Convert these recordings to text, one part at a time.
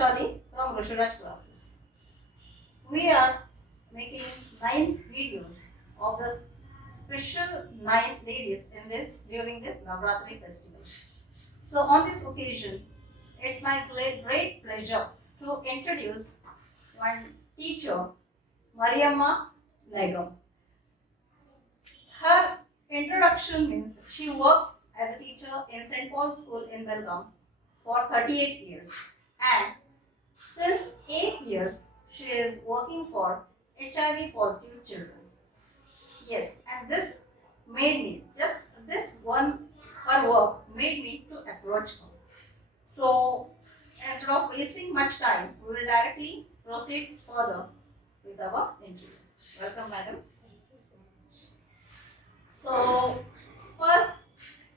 Vaishali from Rushiraj classes. We are making 9 videos of the special 9 ladies in this during this Navratri festival. So on this occasion, it's my great pleasure to introduce one teacher, Mariamma Negam. Her introduction means she worked as a teacher in St. Paul's School in Belgaum for 38 years, and since 8 years she is working for HIV positive children. Yes, and this made me, just this one, her work made me to approach her. So instead of wasting much time, we will directly proceed further with our interview. Welcome, madam. Thank you so much. So, first,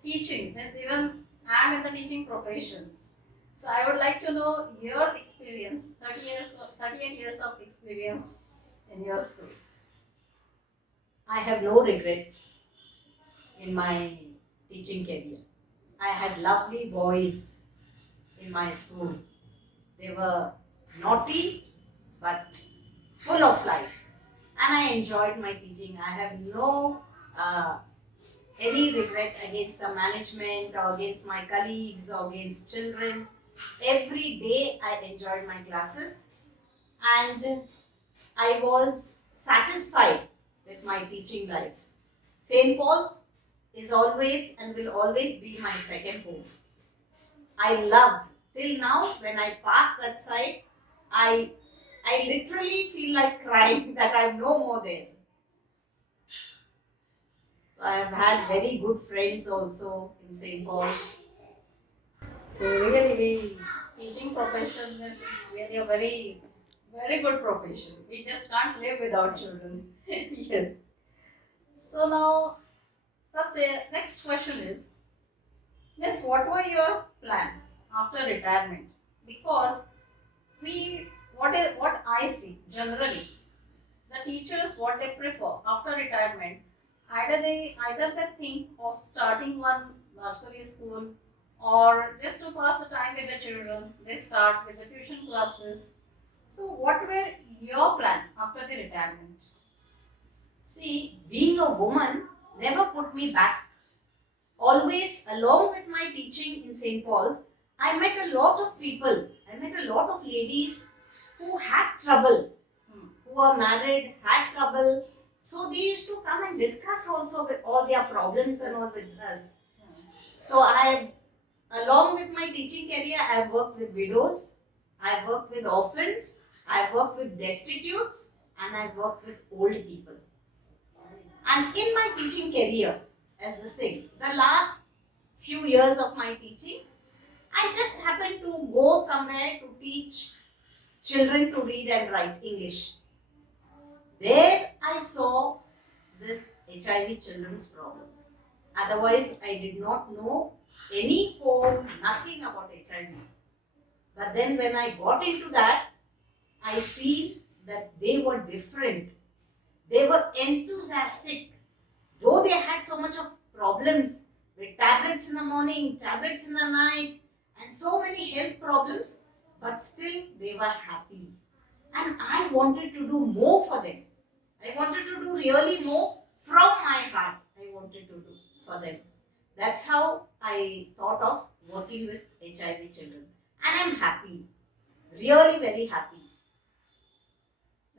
teaching means even I am in the teaching profession. So I would like to know your experience, 38 years of experience in your school. I have no regrets in my teaching career. I had lovely boys in my school. They were naughty but full of life, and I enjoyed my teaching. I have no any regret against the management or against my colleagues or against children. Every day I enjoyed my classes and I was satisfied with my teaching life. St. Paul's is always and will always be my second home. I love, till now when I pass that side, I literally feel like crying that I'm no more there. So I have had very good friends also in St. Paul's. So really, teaching profession is really a very good profession. We just can't live without children. Yes. So now the next question is, Miss, what were your plan after retirement? Because what I see generally, the teachers what they prefer after retirement, either they think of starting one nursery school or just to pass the time with the children, they start with the tuition classes. So what were your plan after the retirement? See, being a woman never put me back. Always, along with my teaching in St. Paul's, I met a lot of people. I met a lot of ladies who had trouble, who were married, had trouble. So they used to come and discuss also with all their problems and all with us. So along with my teaching career, I have worked with widows, I have worked with orphans, I have worked with destitutes, and I have worked with old people. And in my teaching career, as this thing, the last few years of my teaching, I just happened to go somewhere to teach children to read and write English. There I saw this HIV children's problems. Otherwise, I did not know any home, nothing about HIV. But then when I got into that, I see that they were different. They were enthusiastic. Though they had so much of problems with tablets in the morning, tablets in the night, and so many health problems, but still they were happy. And I wanted to do more for them. I wanted to do really more from my heart. I wanted to do for them. That's how I thought of working with HIV children. And I'm happy. Really very happy.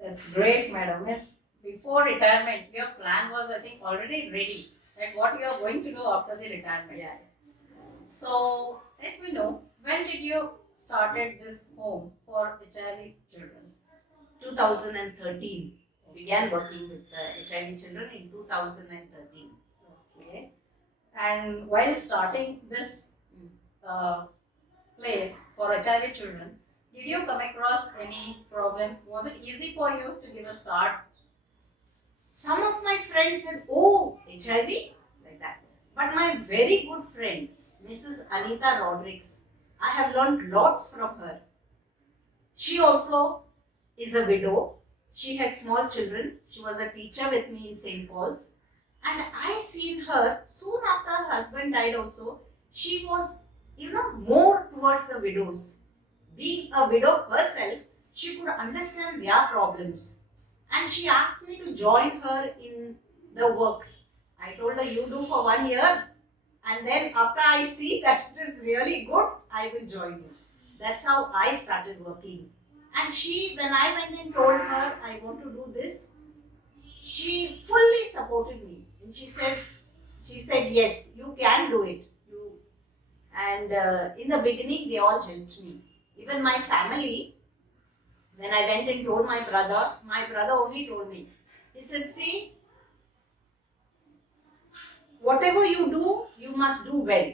That's great, madam. Miss, before retirement, your plan was, I think, already ready. Like what you are going to do after the retirement. Yeah. So let me know, when did you started this home for HIV children? 2013. Began working with HIV children in 2013. Okay. And while starting this place for HIV children, did you come across any problems? Was it easy for you to give a start? Some of my friends said, "Oh, HIV?" like that. But my very good friend, Mrs. Anita Rodriguez, I have learned lots from her. She also is a widow. She had small children. She was a teacher with me in St. Paul's. And I seen her soon after her husband died also. She was, more towards the widows. being a widow herself, she could understand their problems. And she asked me to join her in the works. I told her, you do for 1 year, and then after I see that it is really good, I will join you. That's how I started working. And she, when I went and told her I want to do this, she fully supported me. And she said, yes, you can do it. And in the beginning, they all helped me. Even my family, when I went and told my brother only told me. He said, see, whatever you do, you must do well.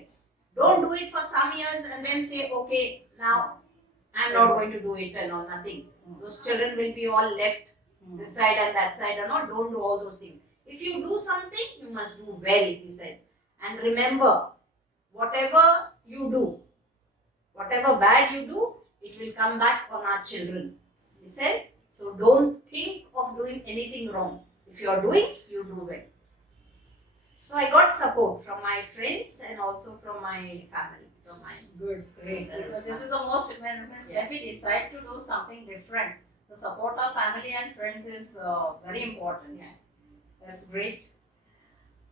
Don't do it for some years and then say, okay, now I'm not going to do it and all, nothing. Those children will be all left this side and that side and all. Don't do all those things. If you do something, you must do well, he says. And remember, whatever you do, whatever bad you do, it will come back on our children. He said, so don't think of doing anything wrong. If you are doing, you do well. So I got support from my friends and also from my family. From my Good, great. Because this is the most, when we decide to do something different, the support of family and friends is very important. Yeah. That's great.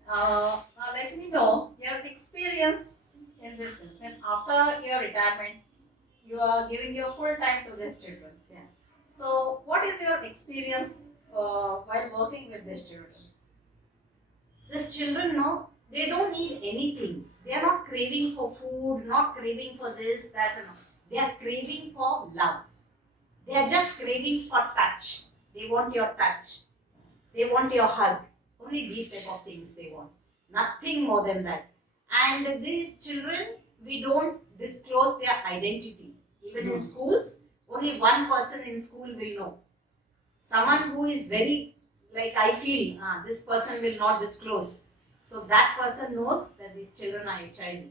Now let me know your experience in this means after your retirement, you are giving your full time to these children. Yeah. So what is your experience while working with these children? These children, no, they don't need anything. They are not craving for food, not craving for this, that, and all. They are craving for love. They are just craving for touch. They want your touch. They want your hug. Only these type of things they want. Nothing more than that. And these children, we don't disclose their identity. Even in schools, only one person in school will know. Someone who is very, like I feel, this person will not disclose. So that person knows that these children are HIV.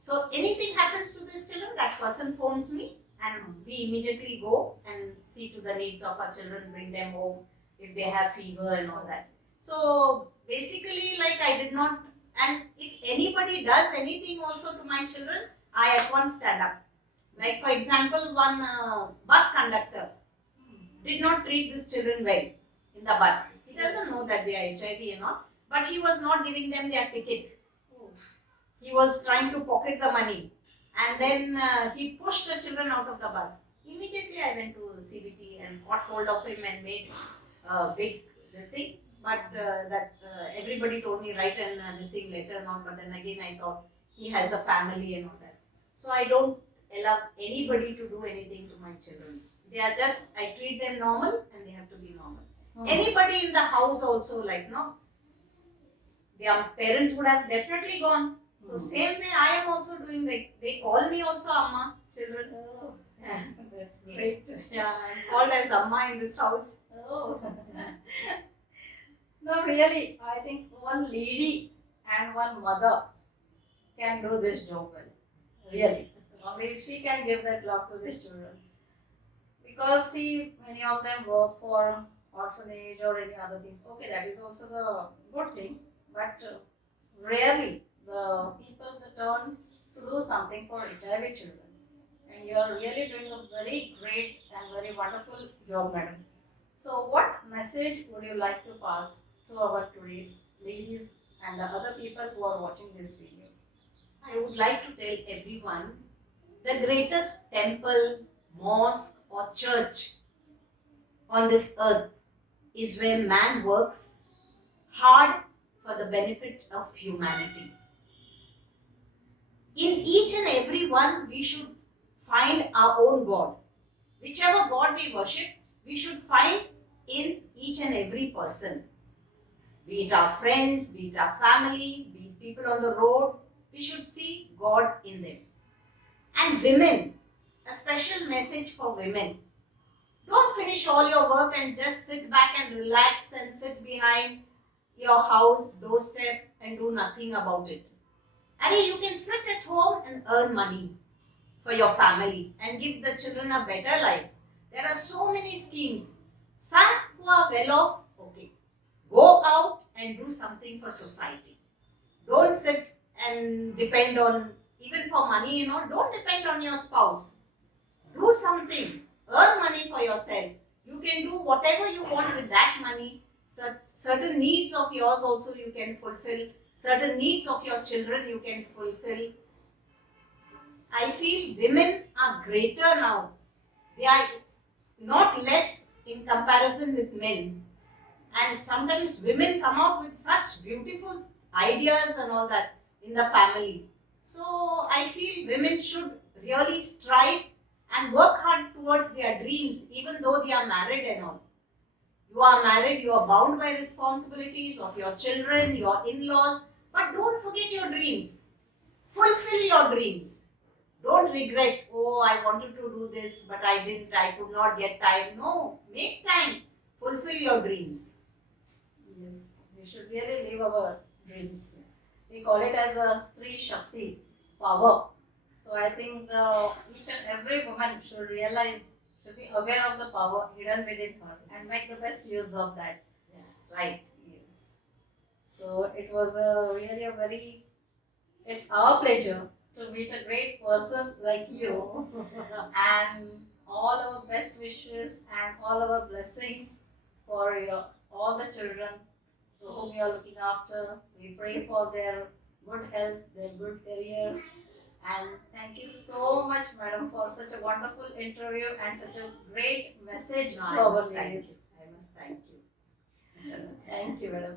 So anything happens to these children, that person phones me and we immediately go and see to the needs of our children, bring them home if they have fever and all that. So basically, like I did not, and if anybody does anything also to my children, I at once stand up. Like for example, one bus conductor did not treat these children well in the bus. He doesn't know that they are HIV and all, but he was not giving them their ticket. He was trying to pocket the money, and then he pushed the children out of the bus. Immediately I went to CBT and got hold of him and made big this thing. But everybody told me write an this thing letter and all. But then again I thought he has a family and all that. So I don't allow anybody to do anything to my children. They are just, I treat them normal and they have to be normal. Anybody in the house also, like, no, their parents would have definitely gone. So same way I am also doing, like, they call me also Amma, children. Oh, Yeah. that's great. Yeah, I'm called as Amma in this house. Oh. No, really, I think one lady and one mother can do this job well. Really. Only she can give that love to these children. Because see, many of them work for orphanage or any other things. Okay, that is also the good thing. But rarely the people that turn to do something for HIV children. And you are really doing a very great and very wonderful job, madam. So what message would you like to pass to our today's ladies and the other people who are watching this video? I would like to tell everyone, the greatest temple, mosque or church on this earth is where man works hard for the benefit of humanity. In each and every one, we should find our own God. Whichever God we worship, we should find in each and every person. Be it our friends, be it our family, be it people on the road, we should see God in them. And women, a special message for women. Don't finish all your work and just sit back and relax and sit behind your house doorstep and do nothing about it. And you can sit at home and earn money for your family and give the children a better life. There are so many schemes. Some who are well off, okay, go out and do something for society. Don't sit and depend on, even for money, don't depend on your spouse. Do something. Earn money for yourself. You can do whatever you want with that money. Certain needs of yours also you can fulfill. Certain needs of your children you can fulfill. I feel women are greater now. They are not less in comparison with men. And sometimes women come out with such beautiful ideas and all that in the family. So I feel women should really strive and work hard towards their dreams, even though they are married and all. You are married, you are bound by responsibilities of your children, your in-laws, but don't forget your dreams. Fulfill your dreams. Don't regret, oh, I wanted to do this, but I didn't, I could not get time. No, make time. Fulfill your dreams. Yes, we should really live our dreams. We call it as a Stree Shakti, power. So I think each and every woman should realize, should be aware of the power hidden within her and make the best use of that. Right. Yes. So it was really a very, it's our pleasure to meet a great person like you and all our best wishes and all our blessings for your all the children whom you are looking after. We pray for their good health, their good career. And thank you so much, madam, for such a wonderful interview and such a great message to No, I our must thank you. ladies. I must thank you. Thank you, madam.